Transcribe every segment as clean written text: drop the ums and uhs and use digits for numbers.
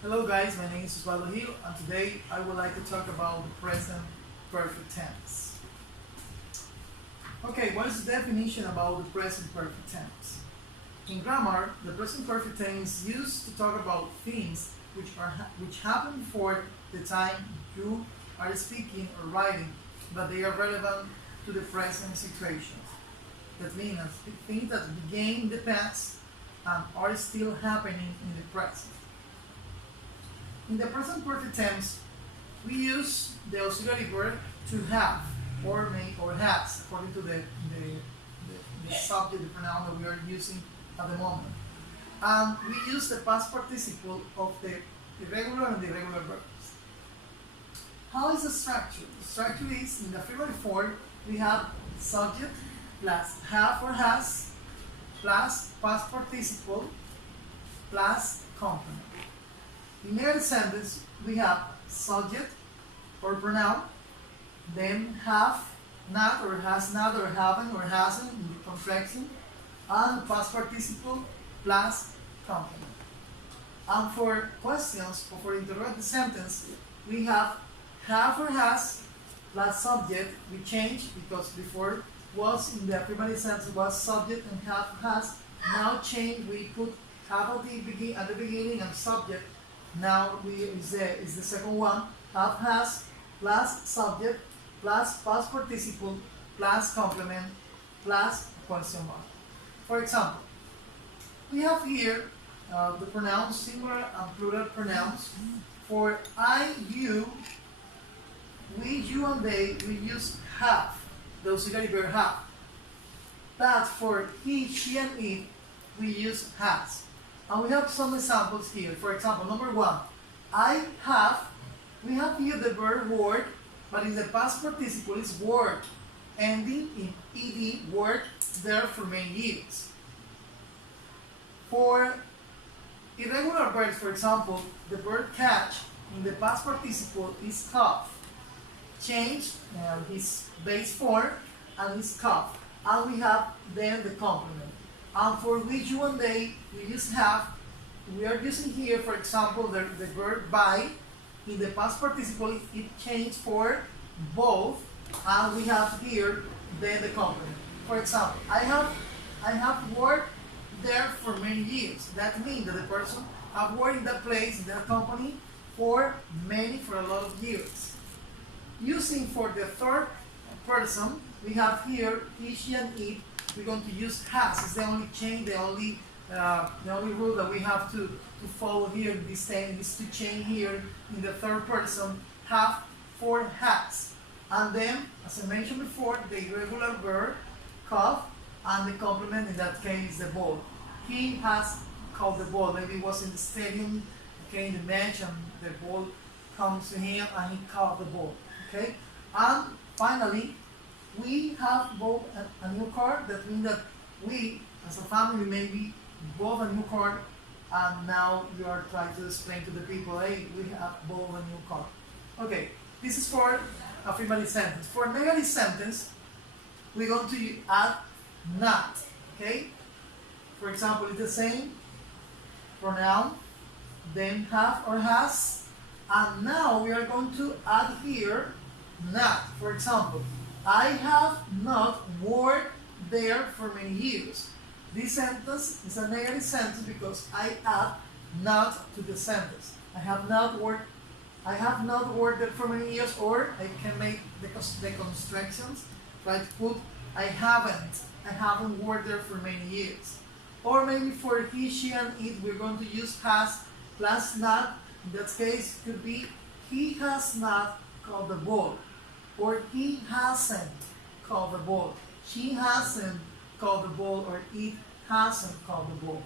Hello guys, my name is Osvaldo Hill and today I would like to talk about the present perfect tense. Okay, what is the definition about the present perfect tense? In grammar, the present perfect tense is used to talk about things which happen before the time you are speaking or writing, but they are relevant to the present situation. That means things that began in the past and are still happening in the present. In the present perfect tense, we use the auxiliary verb to have or make or has, according to the subject, the pronoun that we are using at the moment. And we use the past participle of the irregular and the irregular verbs. How is the structure? The structure is, in the affirmative form, we have subject plus have or has plus past participle plus complement. In negative sentence, we have subject or pronoun, then have not or has not or haven't or hasn't in the contraction, and past participle plus complement. And for questions or for interrogative sentence, we have or has plus subject. We change because before was in the affirmative sentence was subject and have has. Now change, we put have at the beginning and subject. Now is the second one, have has plus subject plus past participle plus complement plus question mark. For example, we have here the pronouns singular and plural pronouns. For I, you, we, you, and they, we use have, the auxiliary verb have. But for he, she, and it, we use has. And we have some examples here. For example, number one, I have, we have here the verb word, but in the past participle is word, ending in ed, word, there for many years. For irregular verbs, for example, the verb catch in the past participle is caught. Change his base form and is caught. And we have then the complement. And for which you and they, we use have. We are using here, for example, the verb by. In the past participle, it changed for both, and we have here then the complement. For example, I have worked there for many years. That means that the person have worked in that place, in that company, for a lot of years. Using for the third person, we have here he, she, and it. We're going to use has. It's the only change, the only rule that we have to follow here in this thing is to change here in the third person have for has. And then, as I mentioned before, the irregular verb caught and the complement in that case the ball. He has caught the ball. Maybe it was in the stadium, okay, in the match, and the ball comes to him and he caught the ball. Okay? And finally, we have bought a new car. That means that we, as a family, maybe bought a new car, and now you are trying to explain to the people, hey, we have bought a new car. Okay, this is for affirmative sentence. For negative sentence, we're going to add not. Okay? For example, it's the same pronoun, then have or has, and now we are going to add here not. For example, I have not worked there for many years. This sentence is a negative sentence because I add not to the sentence. I have not worked there for many years, or I can make the constructions, right? Put I haven't worked there for many years. Or maybe for he, she, and it, we're going to use has plus not. In that case, it could be he has not caught the ball, or he hasn't caught the ball. She hasn't caught the ball, or it hasn't caught the ball.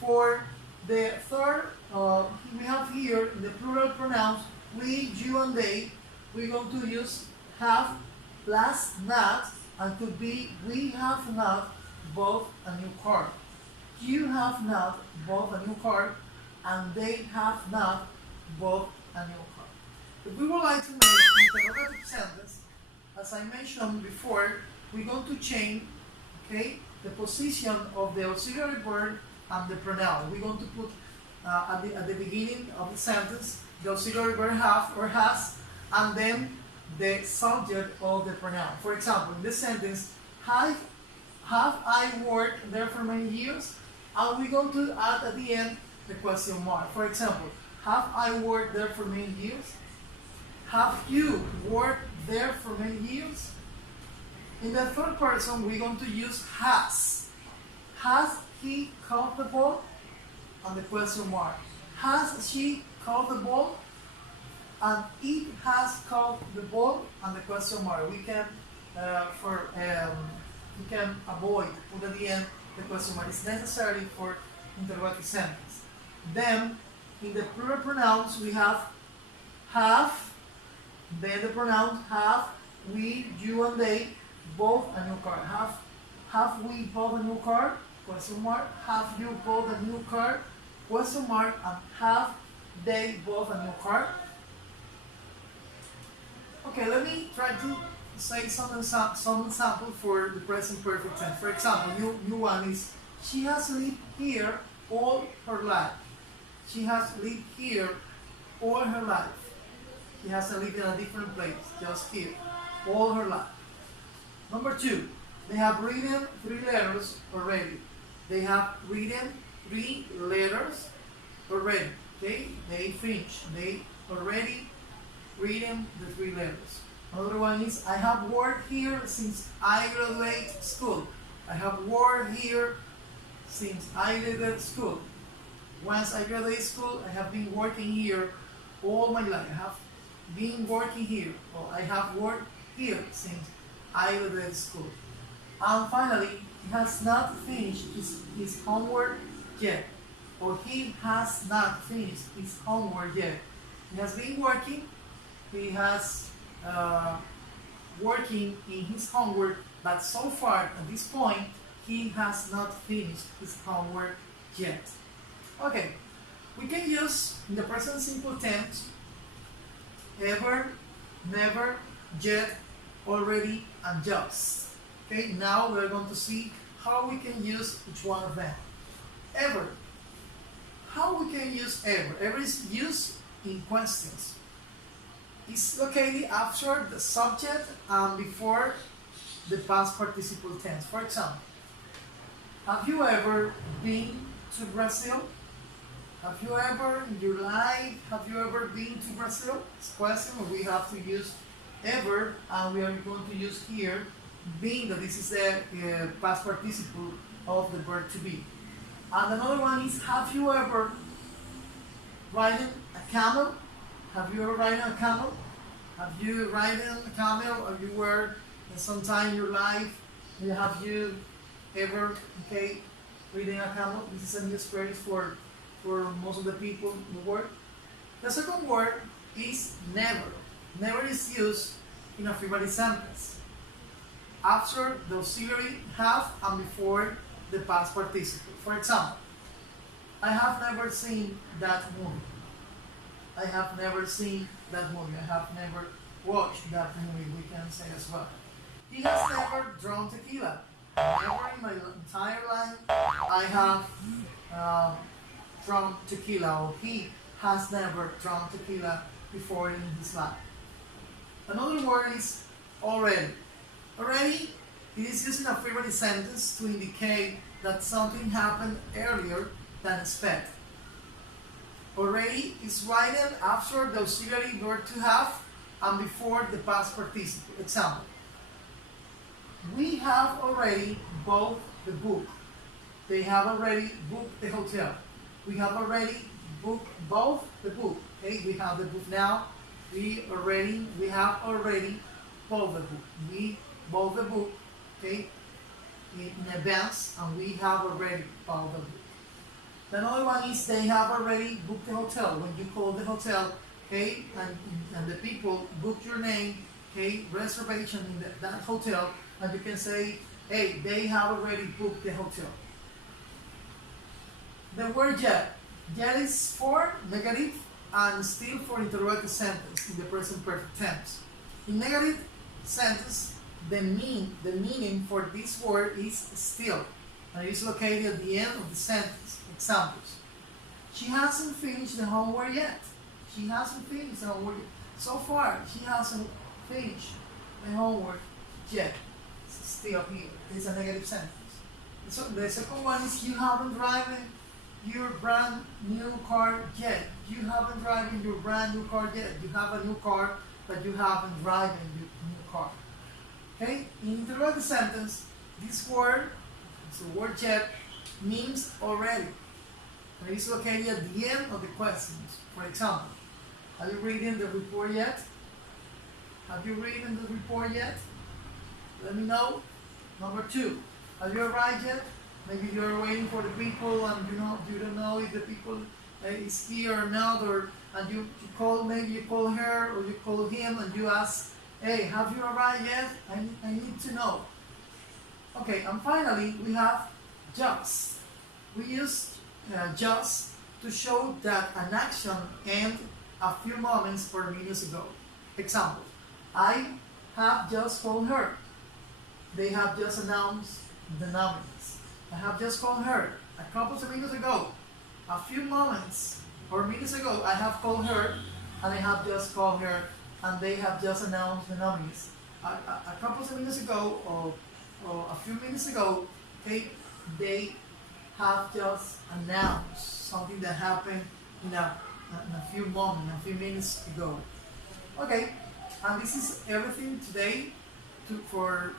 For the third, we have here in the plural pronouns, we, you, and they, we're going to use have plus not, and could be we have not bought a new car. You have not bought a new car, and they have not bought a new car. If we would like to make an interrogative sentence, as I mentioned before, we're going to change, okay, the position of the auxiliary verb and the pronoun. We're going to put at the beginning of the sentence, the auxiliary verb have or has, and then the subject of the pronoun. For example, in this sentence, have I worked there for many years? And we're going to add at the end the question mark. For example, have I worked there for many years? Have you worked there for many years? In the third person, we're going to use has. Has he caught the ball? And the question mark. Has she caught the ball? And it has caught the ball, and the question mark. We can avoid put at the end the question mark. It's necessary for interrogative sentence. Then in the plural pronouns we have, then the pronouns have, we, you, and they both a new car. Have we bought a new car? Question mark. Have you bought a new car? Question mark. And have they bought a new car? Okay, let me try to say some example for the present perfect tense. For example, new one is, she has lived here all her life. She has lived here all her life. She hasn't lived in a different place, just here, all her life. Number 2, they have written 3 letters already. They have written 3 letters already. Okay, they finished. They already written the 3 letters. Another one is, I have worked here since I graduated school. I have worked here since I graduated school. Once I graduated school, I have been working here all my life. I have been working here, or I have worked here since I graduated school. And finally, he has not finished his homework yet, or he has not finished his homework yet. He has been working, he has working in his homework, but so far at this point, he has not finished his homework yet. Okay, we can use in the present simple tense ever, never, yet, already, and just. Okay, now we're going to see how we can use each one of them. Ever. How we can use ever? Ever is used in questions. It's located after the subject and before the past participle tense. For example, have you ever been to Brazil? Have you ever in your life, have you ever been to Brazil? It's a question we have to use ever, and we are going to use here being, that this is the past participle of the verb to be. And another one is, have you ever ridden a camel? Have you ever ridden a camel? Have you ridden a camel, or you were in some time in your life? Have you ever, okay, ridden a camel? This is a new experience for most of the people in the world. The second word is never. Never is used in a affirmative sentence after the auxiliary have and before the past participle. For example, I have never seen that movie. I have never seen that movie. I have never watched that movie, we can say as well. He has never drunk tequila. Never in my entire life I have drunk tequila, or he has never drunk tequila before in his life. Another word is already. Already, it is used in a affirmative sentence to indicate that something happened earlier than expected. Already is written after the auxiliary verb to have and before the past participle. Example, we have already bought the book. They have already booked the hotel. We have already booked both the book. Okay, we have the book now. We have already bought the book. We bought the book, okay, in advance, and we have already bought the book. Another one is they have already booked the hotel. When you call the hotel, okay, and the people book your name, okay, reservation in that hotel, and you can say, hey, they have already booked the hotel. The word yet. Yet is for negative and still for interrogative sentence in the present perfect tense. In negative sentence, the meaning for this word is still, and it is located at the end of the sentence. Examples. She hasn't finished the homework yet. She hasn't finished the homework. So far, she hasn't finished the homework yet. It's still here. It's a negative sentence. So the second one is you haven't driven your brand new car yet. You haven't driven your brand new car yet. You have a new car, but you haven't driven your new car. Okay? In interrogative sentence, this word, the word yet, means already. And it's located at the end of the questions. For example, have you read the report yet? Have you read the report yet? Let me know. Number 2, have you arrived yet? Maybe you're waiting for the people and you don't know if the people is here or not, and you call, maybe you call her or you call him and you ask, hey, have you arrived yet? I need to know. Okay, and finally we have just. We use just to show that an action ended a few moments or minutes ago. Example, I have just called her. They have just announced the nominees. I have just called her a couple of minutes ago. A few moments or minutes ago, I have called her and I have just called her and they have just announced the nominees. A couple of minutes ago or a few minutes ago, they have just announced something that happened in a few moments, a few minutes ago. Okay, and this is everything today for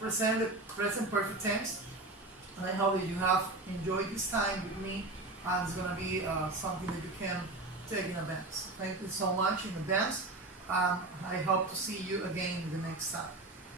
present the present perfect tense. And I hope that you have enjoyed this time with me, and it's going to be something that you can take in advance. Thank you so much in advance. I hope to see you again the next time.